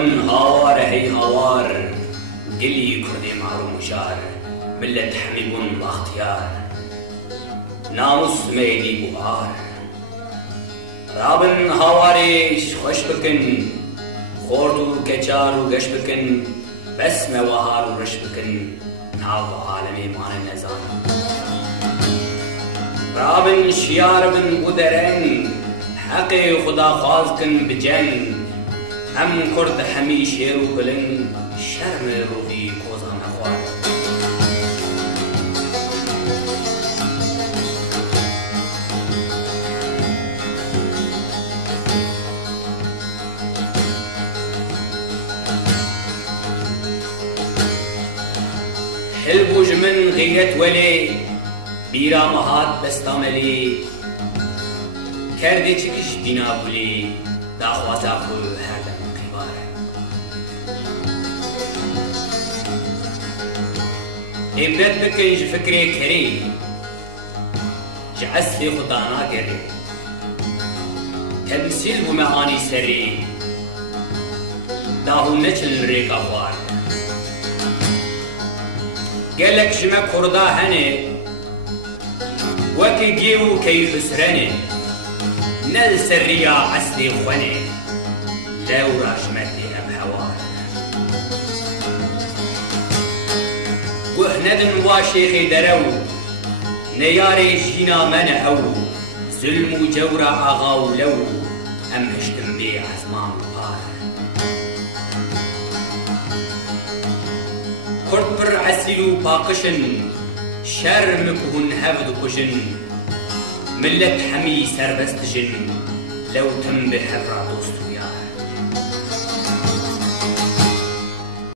رابن هاوار هي هاوار قلي كردي معلوم وشار ملت حميبون باختيار ناموس ميدي بوهار رابن هاواريش خوش بكن خوردو كچارو گش بكن بس موهارو رش بكن ناو عالمي مان نزان رابن شيار بن بودرن حقي خدا خواز کن بجن هم کرد همی شیرو بلن شرم روحی کوزا نخوار حلبوج من غیرت ولی بیرا مهات بستاملی کرده چکش دینا بولی داخوازا خو هر دم قیباره عبرت بکنج فکری کری جعسلی خدانا گری تمثیل بو معانی سری داهو نچل ریکا خوار گلک جمع کردا هنه وكي جيو كي خسرني نل سرية عسلي خوني لو راشمتي أم هوار وهندن واشيخي درو نياري جينا منعو ظلم وجورة أغاو لو أم هشتم بي عزمان بار كرد بر عسلو باقشن شرمكهن هفد كشن ملت حمي سربست جن لو تم بحفرة دوستو